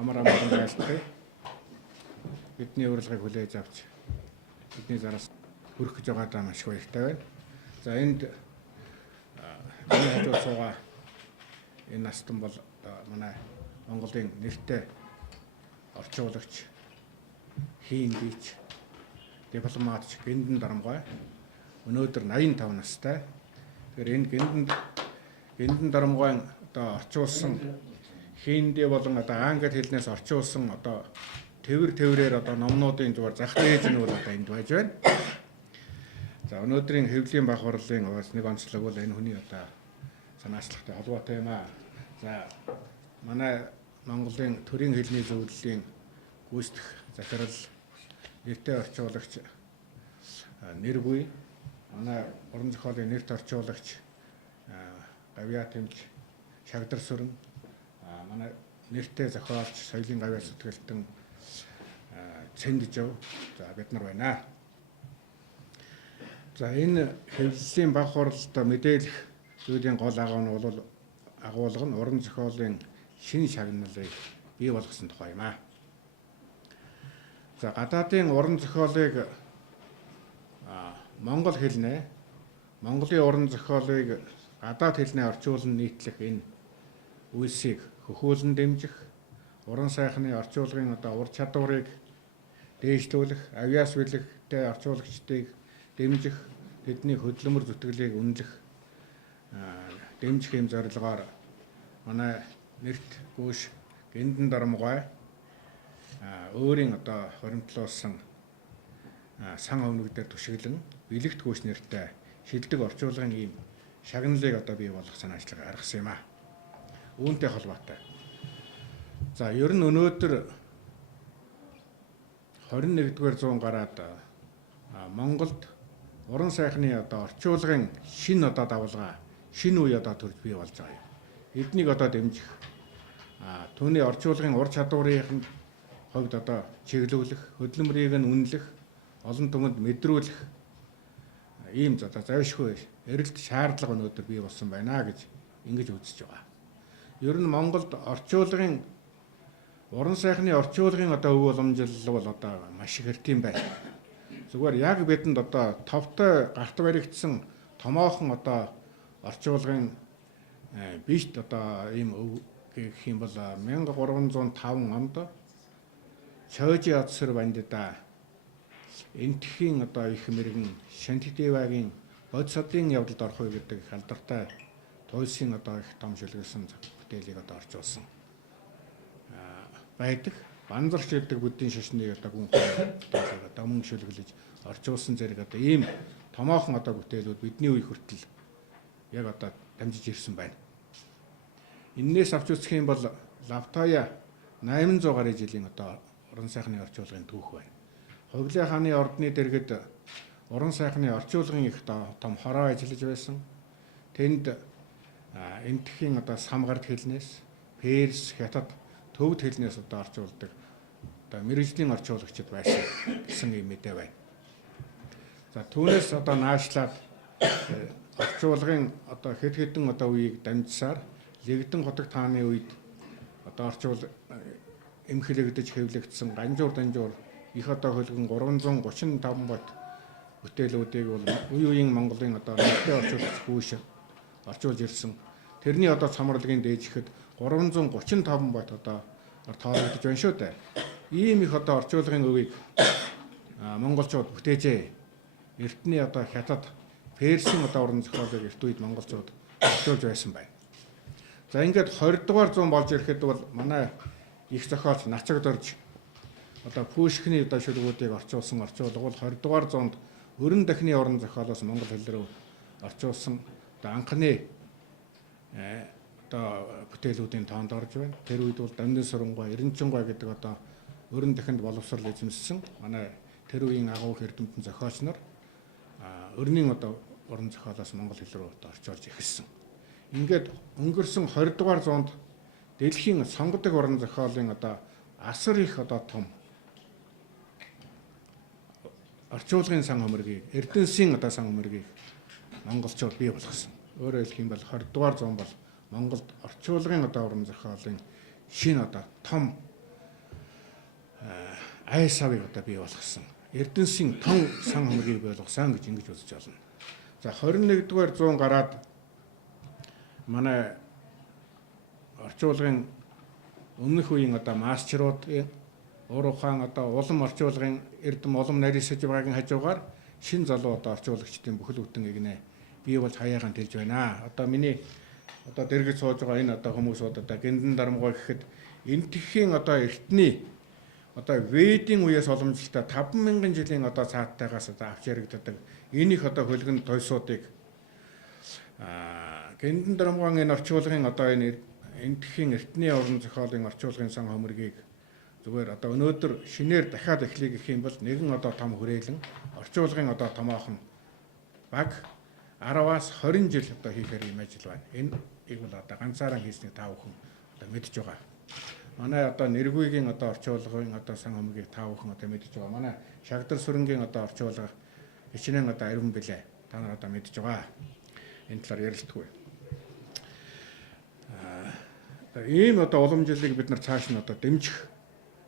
Амар амгалан байлцгаая. Бидний урилгыг хүлээж авч бидний зараас хүрэх гэж байгаадаа маш их баяртай байна. За энд миний хажууд суугаа энэ настан бол манай Монголын нэртэй орчуулагч, хийнгийч, дипломатч Гиндэн Дарамгой өнөөдөр 85 настай. Тэгэхээр энэ Гиндэн Дарамгой одоо орчуулсан хиндэ болон одоо англи хэлнээс орчуулсан одоо тээврээр одоо номнуудын зүгээр зах зээл нь бол одоо энд байж байна. За өнөөдрийн хэвлэлийн бах хурлын нэг онцлог бол энэ хүний одоо санаачлагтай холбоотой юм аа. За манай Монголын төрийн хэлний зөвлөлийн гүйцэтгэх захирал нэртэй орчуулагч нэргүй манай уран зохиолын нэрт орчуулагч Гавьяа Тэмж Шагдар Сүрэн манай нэртэй зохиолч соёлын гавьяа сэтгэлтэн Цэнджов за бид нар байна. За энэ хэвлэлийн бах хуралд мэдээлэх зүйлийн гол агуулга нь уран зохиолын шинэ шагналыг бий болгосон тухай юм аа. За гадаадын уран зохиолыг монгол хэлнээ Монголын уран зохиолыг гадаад хэлнээ орчуулан нийтлэх энэ үйлсийг хөхөөлөн дэмжих, уран сайхны орчуулгын одоо ур чадварыг дээшлүүлэх, авьяас бэлэгтэй орчуулагчдыг дэмжих, тэдний хөдөлмөр зүтгэлийг үнэлэх, дэмжих юм зорилгоор манай нэрт гүйш Гиндэн Дарамгой өөрийн одоо хоримтлуулсан сан өвнөг дээр түшиглэн бэлэгт гүйш нэртэй шилдэг орчуулгын ийм шагналыг одоо бий болгох санаачлага гаргасан юм аа. Үүнтэй холбоотой. За ер нь өнөөдөр 21-р зуун гараад Монголд уран сайхны одоо орчуулгын шинэ одоо давалгаа шинэ үе одоо төрж бий болж байгаа юм. Эднийг одоо дэмжих түүний орчуулгын ур чадварын хувьд одоо чиглүүлэх, хөдөлмөрийг нь үнэлэх, олон түмэнд мэдрүүлэх ийм одоо завшгүй эрэлт шаардлага өнөөдөр бий болсон байна гэж ингэж үзэж байгаа. Ер нь Монголд орчуулгын уран сайхны орчуулгын одоо өв уламжлал бол одоо маш их хэртэм байна. Зүгээр яг бидэнд одоо товтой гарт баригдсан томоохон одоо орчуулгын биш одоо ийм өв гэх юм бол 1305 онд Чойжи Адсэр бандида энтхийн одоо их мэрэгэн Шантидевагийн бодисодын явдалд орох үе гэдэг их алдартай туйлсын одоо их том шүлгэлсэн бүтээлийг одоо орчуулсан байдаг. Банзарч гэдэг бүдийн шашныг одоо гүн одоо мөн шүлгэлж орчуулсан зэрэг одоо ийм томоохон одоо бүтээлүүд бидний үе хүртэл яг одоо дамжиж ирсэн байна. Иннээс авч үзэх юм бол Лавтая 800 гаруй жилийн одоо уран сайхны орчуулгын түүх байна. Хоглын хааны ордны дэргэд уран сайхны орчуулгын их том хороо ажиллаж байсан. Тэнд энтхийн одоо самгард хэлнээс, Перс, Хятад, Төвд хэлнээс одоо орчуулдаг одоо мэргэжлийн орчуулагчид байсан гэсэн юм мэдээ байна. За түүнээс одоо наашлаад орчуулгын одоо хэд хэдэн одоо үеийг дамжсаар Лэгдэн хотог тааны үед одоо орчуул эмхлэгдэж хэвлэгдсэн ганжуур данжуур их одоо хөлгөн 335 бот бүтээлүүдийг бол үе үеийн Монголын одоо нэртэй орчуулагч гүйш орчуулж ирсэн. Тэрний одоо цамралгийн дээжихэд 335 бот одоо тоологдож байна шүү дээ. Ийм их одоо орчуулгын өвийг монголчууд бүтээжээ. Эртний одоо Хятад, Персийн одоо уран зохиолыг эрт үед монголчууд орчуулж байсан байна. За ингээд 20 дугаар зуун болж ирэхэд бол манай их зохиолч Нацагдорж одоо Пушкины одоо шүлгүүдийг орчуулсан орчуулга бол 20 дугаар зуунд өрн дахны орон зохиолоос монгол хэл рүү орчуулсан одоо анхны одоо бүтээлүүдийн тоонд орж байна. Тэр үед бол Дамдын Сурамгай, Эренчингой гэдэг одоо өрн дахинд боловсрал эзэмссэн манай тэр үеийн агуу эрдэмтэн зохиолч нар өрнийн одоо орон зохиолоос монгол хэл рүү орчуулж эхэлсэн. Ингээд өнгөрсөн 20 дугаар зуунд дэлхийн сонгодог орон зохиолын одоо асар их одоо том орчуулгын сан хөмөргийг, Эрдэнэсийн одоо сан хөмөргийг монголчууд бий болгосон. Өөрөөр хэлэх юм бол 20 дугаар зуун бол Монголд орчуулгын одоо орон зохиолын шинэ одоо том айсавыг одоо бий болгосон. Эрдэнэсийн том сан хөмөргийг бий болгосон гэж ингэж үзэж байна. За 21 дугаар зуун гараад манай орчуулгын өмнөх үеийн одоо мастеруудын Уур ухаан одоо улам орчуулгын эрдэм улам нарийн саживгагийн хажуугаар шин залуу одоо орчуулагчдын бүхэл бүтэн игнэ бий болж хаяагаан тэлж байна. Одоо миний одоо дэргэд сууж байгаа энэ одоо хүмүүсүүд одоо Гэндан Дарамгой гэхэд энтхийн одоо эртний одоо Ведийн үеэс уламжлалтай 5000 жилийн одоо цаатайгаас одоо авч яригддаг энэ их одоо хөлгөн тойсуудыг Гэндан Дарамгойн энэ орчуулгын одоо энэ энтхийн эртний орон зохиолын орчуулгын сан хөмөргийг зүгээр одоо өнөөдөр шинээр дахиад эхлэе гэх юм бол нэгэн одоо том хүрээлэн орчуулгын одоо томоохон баг 10-аас 20 жил одоо хийхээр юм ажил байна. Энэ ийг бол одоо ганцаараа хийснийг та бүхэн одоо мэдж байгаа. Манай одоо Нэргүйгийн одоо орчуулгын одоо сан хөмөргийг та бүхэн одоо мэдж байгаа. Манай Шагдар сүрэнгийн одоо орчуулга хичнээн одоо ариун билээ. Та нар одоо мэдж байгаа. Энэ талаар ярилцдаггүй. Ийм одоо уламжлалыг бид нар цааш нь одоо дэмжих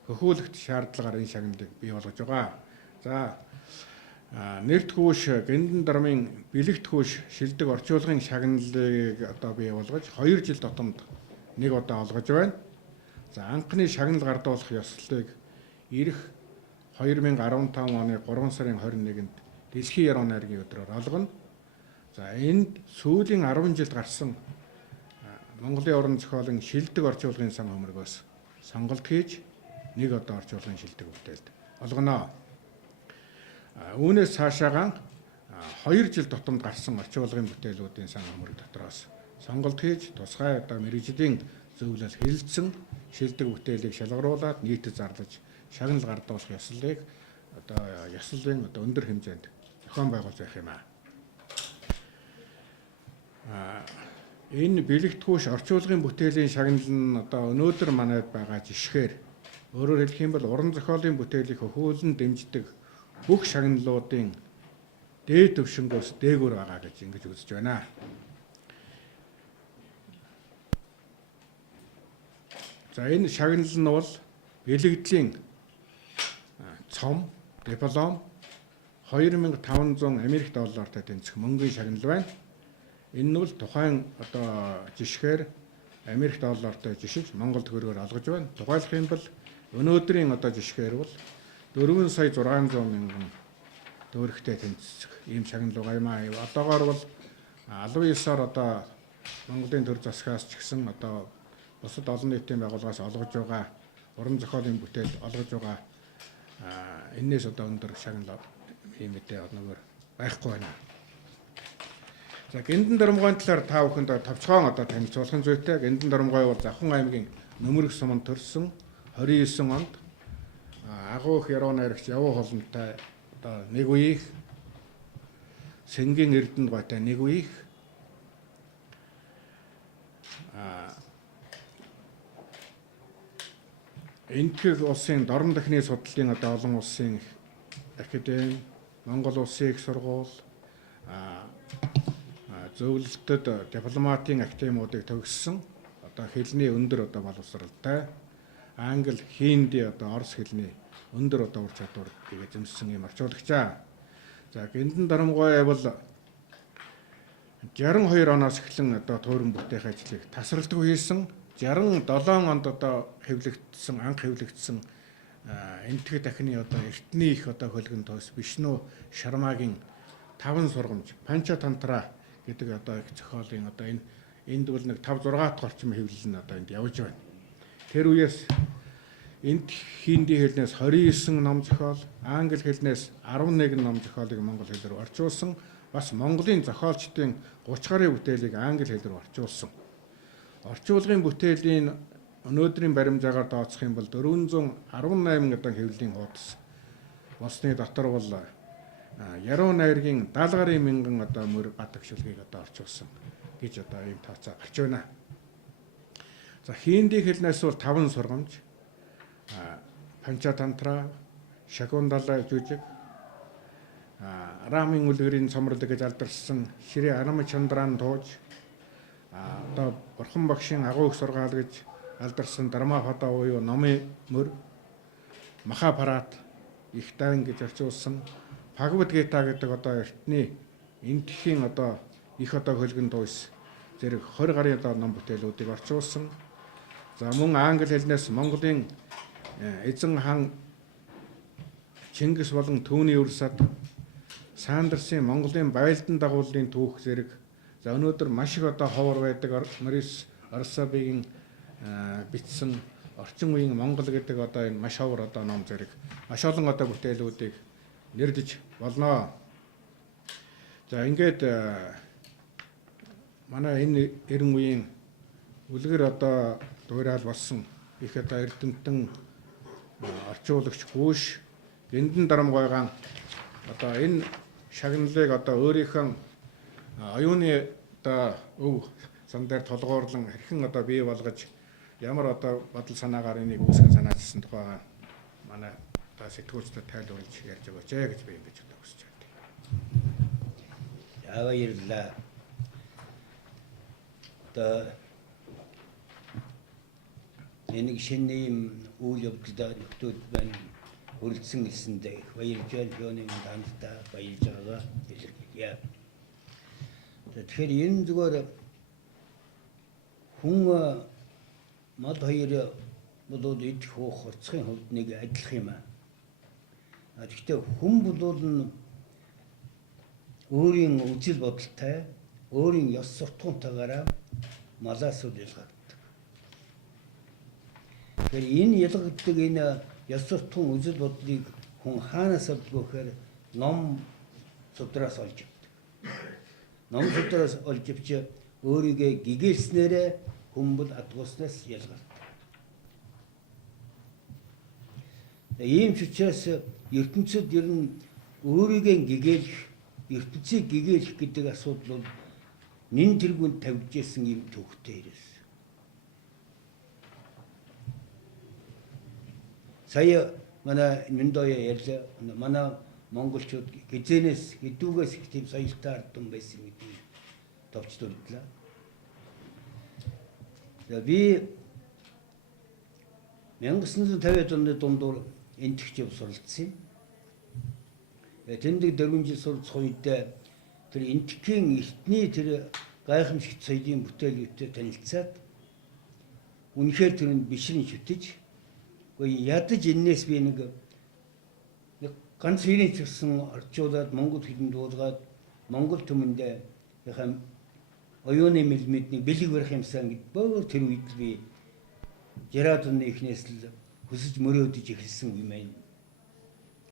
хөхөөлөгт шаардлагаар энэ шагналыг бий болгож байгаа. За нэрт хөөш Гэндан дармын бэлэгт хөөш шилдэг орчуулгын шагналыг одоо бий болгож 2 жил дотомд нэг удаа олгож байна. За анхны шагнал гардуулах ёслолыг ирэх 2015 оны 3 сарын 21-нд Дэлхийн Яруу найргийн өдрөөр олгоно. За энд сүүлийн 10 жилд гарсан Монголын орон зохиолын шилдэг орчуулгын сан хөмөргөөс сонголт хийж нэг одоо орчуулгын шилдэг бүтээлд олгоно. Үүнээс цаашаагаан 2 жил дотомд гарсан орчуулгын бүтээлүүдийн сан хөмөрг дотроос сонголт хийж тусгай одоо мэргэжлийн зөвлөл хэлэлцсэн шилдэг бүтээлийг шалгаруулад нийтэд зарлаж шагнал гардуулах ёслолыг одоо ёслолын одоо өндөр хэмжээнд зохион байгуулж байх юм аа. Энэ бэлэгдэхүүш орчуулгын бүтээлийн шагнал нь одоо өнөөдөр манайд байгаа жишгээр өөрөөр хэлэх юм бол уран зохиолын бүтээлийг хөхөөлн дэмждэг бүх шагналуудын дээд төвшнгөөс дээгүүр байгаа гэж ингэж үзэж байна. За энэ шагнал нь бол бэлэгдлийн цом, диплом 2500 Америк доллартай тэнцэх мөнгөний шагнал байна. Энэ нь бол тухайн одоо жишгээр Америк доллартай жишиж Монгол төгрөгөөр олгож байна. Тухайлх юм бол өнөөдрийн одоо жишгээр бол 4 сая 600 мянган төгрөгтэй тэнцэх ийм шагнал байгаа юм аа. Одоогоор бол албан ёсоор одоо Монголын төр засгаас ч гэсэн одоо бусад олон нийтийн байгууллагаас олгож байгаа уран зохиолын бүтээл олгож байгаа энэс одоо өндөр шагнал ийм мэдээ одноогоор байхгүй байна. За Гэндан Дарамгойн талаар та бүхэнд товчхон одоо танилцуулах зүйтэй. Гэндан Дарамгой бол Завхан аймгийн Нөмөрг суманд төрсөн 29 онд агуу их яруу найрагч явуу холонтой одоо нэг үеих Сэнгийн Эрдэнэ гойтой нэг үеих энтхэг улсын дорн дахны судлалын одоо олон улсын академи, Монгол Улсын их сургууль зөвлөлтөд дипломатын академиудыг төгссөн одоо хэлний өндөр одоо боловсралтай англи, хинди одоо орос хэлний өндөр одоо ур чадварыг эзэмшсэн юм орчуулагчаа. За Гэндан Дарамгой бол 62 оноос эхлэн одоо туурин бүтээх ажлыг тасралтгүй хийсэн. 67 онд одоо хэвлэгдсэн анх хэвлэгдсэн энтхэг дахны одоо эртний их одоо хөлгөн тоос Вишну Шармагийн 5 сургамж Панчатантра гэдэг одоо их зохиолын одоо энд бол нэг 5-6 орчим хэвлэл нь одоо энд явж байна. Тэр үеэс Энд хинди хэлнээс 29 ном зохиол, англи хэлнээс 11 ном зохиолыг монгол хэл рүү орчуулсан. Бас Монголын зохиолчдын 30 гаруй бүтээлийг англи хэл рүү орчуулсан. Орчуулгын бүтээлийн өнөөдрийн баримжаагаар тооцох юм бол 418 гадаа хэвлэлийн хуудас. Болсны дотор бол яруу найргийн 70 гаруй мянган одоо мөр гад төгшөлгийг одоо орчуулсан гэж одоо ийм тооцоо гарч байна. За хинди хэлнээс бол 5 сургамж. Панчатантра, Шакундала жүжиг, Рамын үлгэрийн цомрлог гэж алдарсан Шри Арамчандран тууж, одоо Бурхан багшийн агуу их сургаал гэж алдарсан Дармапада буюу номын мөр, Махабарат их дайн гэж орчуулсан, Бхагавад Гита гэдэг одоо эртний энтхийн одоо их одоо хөлгөн туйс зэрэг 20 гаруй одоо ном бүтээлүүдийг орчуулсан. За мөн англи хэлнээс Монголын эзэн хан Чингис болон түүний үрсад Сандерсын Монголын байлдан дагуулын түүх зэрэг за өнөөдөр маш их одоо ховор байдаг Морис Арсабигийн бичсэн орчин үеийн Монгол гэдэг одоо энэ маш ховор одоо ном зэрэг маш олон одоо бүтээлүүдийг нэрлэж болно. За ингээд манай энэ 90 үеийн үлгэр одоо дуурал болсон их одоо эрдэмтэн орчуулагч Гүүш Гиндэн Дарамгойгаан одоо энэ шагналыг одоо өөрийнхөө оюуны одоо өв сан дээр толгуурлан хэрхэн одоо бий болгож ямар одоо бодол санаагаар энийг үүсгэн санаачилсан тухайга манай одоо сэтгүүлчдэд тайлбарлаж ярьж өгөөч гэж би ингэж одоо хүсэж байна. Яа баярлалаа. Одоо энэ шинэ юм үйл явдлаар нөхдүүд байна хүрэлцэн хэлсэндээ их баярлж байна. Юуны тандаа баярлж байгаа хэлэхье. Тэгэхээр энэ зүгээр хүн мал хоёр болоод идэх уух хорцохын хувьд нэг адилах юм аа. Гэхдээ хүн болоод өөрийн үзэл бодолтой, өөрийн ёс суртахуунтайгаараа малаас үл ялгардаг. Тэгэхээр энэ ялгагддаг энэ ёс суртахуун үзэл бодлыг хүн хаанаас авдаг гэхээр ном судраас олж авдаг. Ном судраас олж авч өөрийгөө гэгээлснээрээ хүмбэл адгууснаас ялгардаг. Ийм ч учраас ертөнцид ер нь өөрийгөө гэгээлэх, ертөнцийг гэгээлэх гэдэг асуудал бол нэн тэргүүнд тавьж ирсэн юм төвхтэй ирээс. Сая манай Миндоя ярьлаа. Манай монголчууд хизэнээс хэдүүгээс их тийм соёлтой ардсан байсан гэдгийг товчлууллаа. Би 1950-ад оны дундуур энтэгч яв суралцсан. Тэмдэг 4 жил суралцах үед тэр энтгийн эртний тэр гайхамшигт соёлын бүтээлүүдтэй танилцаад үнэхээр тэрнд бишрэн шүтэж ядаж энээс би нэг ганц ирийн чигсэн орчуулад монгол хэлэнд дуулгаад монгол түмэндээ яхаа оюуны мэлмэдний бэлэг барих юмсан гэд бөөр тэр үед би Жарадны ихнээс л хүсэж мөрөөдөж эхэлсэн юм байна.